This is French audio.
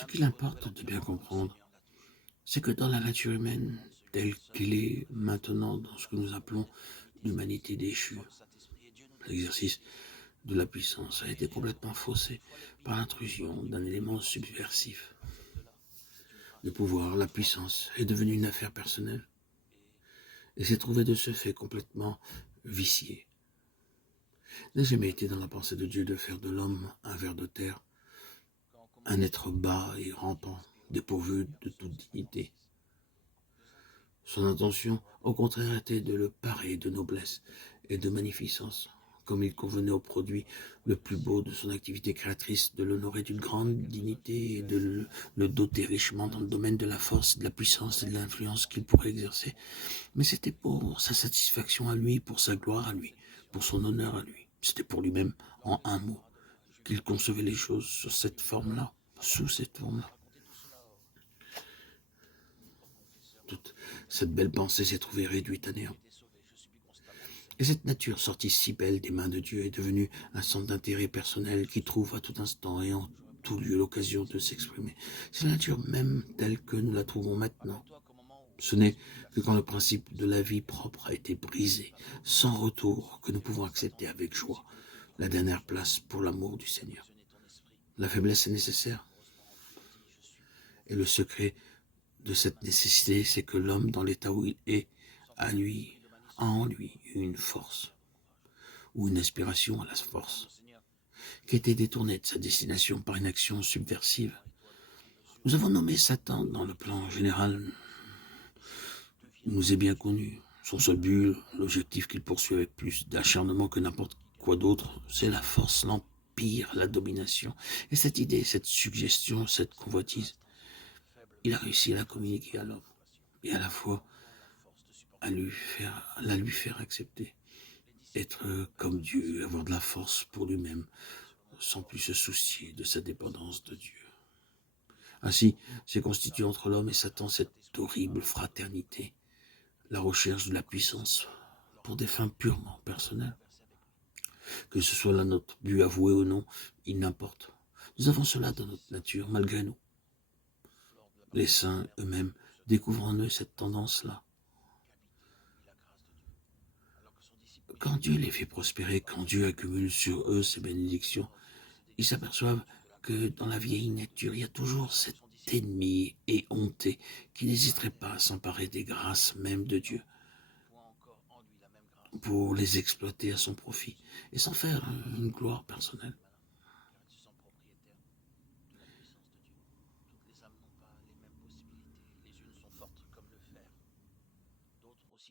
Ce qu'il importe de bien comprendre, c'est que dans la nature humaine, telle qu'elle est maintenant dans ce que nous appelons l'humanité déchue, l'exercice de la puissance a été complètement faussé par l'intrusion d'un élément subversif. Le pouvoir, la puissance, est devenu une affaire personnelle et s'est trouvé de ce fait complètement vicié. Il n'a jamais été dans la pensée de Dieu de faire de l'homme un ver de terre, un être bas et rampant, dépourvu de toute dignité. Son intention, au contraire, était de le parer de noblesse et de magnificence, comme il convenait au produit le plus beau de son activité créatrice, de l'honorer d'une grande dignité et de le doter richement dans le domaine de la force, de la puissance et de l'influence qu'il pourrait exercer. Mais c'était pour sa satisfaction à lui, pour sa gloire à lui, pour son honneur à lui. C'était pour lui-même, en un mot, qu'il concevait les choses sous cette forme-là, Toute cette belle pensée s'est trouvée réduite à néant. Et cette nature sortie si belle des mains de Dieu est devenue un centre d'intérêt personnel qui trouve à tout instant et en tout lieu l'occasion de s'exprimer. C'est la nature même telle que nous la trouvons maintenant. Ce n'est que quand le principe de la vie propre a été brisé, sans retour, que nous pouvons accepter avec joie la dernière place pour l'amour du Seigneur. La faiblesse est nécessaire. Et le secret de cette nécessité, c'est que l'homme, dans l'état où il est, a en lui une force, ou une aspiration à la force, qui a été détournée de sa destination par une action subversive. Nous avons nommé Satan dans le plan général, nous est bien connu. Son seul but, l'objectif qu'il poursuit avec plus d'acharnement que n'importe quoi d'autre, c'est la force, l'empire, la domination. Et cette idée, cette suggestion, cette convoitise, il a réussi à la communiquer à l'homme, et à la fois à la lui faire accepter. Être comme Dieu, avoir de la force pour lui-même, sans plus se soucier de sa dépendance de Dieu. Ainsi s'est constituée entre l'homme et Satan cette horrible fraternité, la recherche de la puissance pour des fins purement personnelles. Que ce soit là notre but avoué ou non, il n'importe. Nous avons cela dans notre nature, malgré nous. Les saints eux-mêmes découvrent en eux cette tendance-là. Quand Dieu les fait prospérer, quand Dieu accumule sur eux ses bénédictions, ils s'aperçoivent que dans la vieille nature, il y a toujours cet ennemi éhonté qui n'hésiterait pas à s'emparer des grâces même de Dieu pour les exploiter à son profit et s'en faire une gloire personnelle.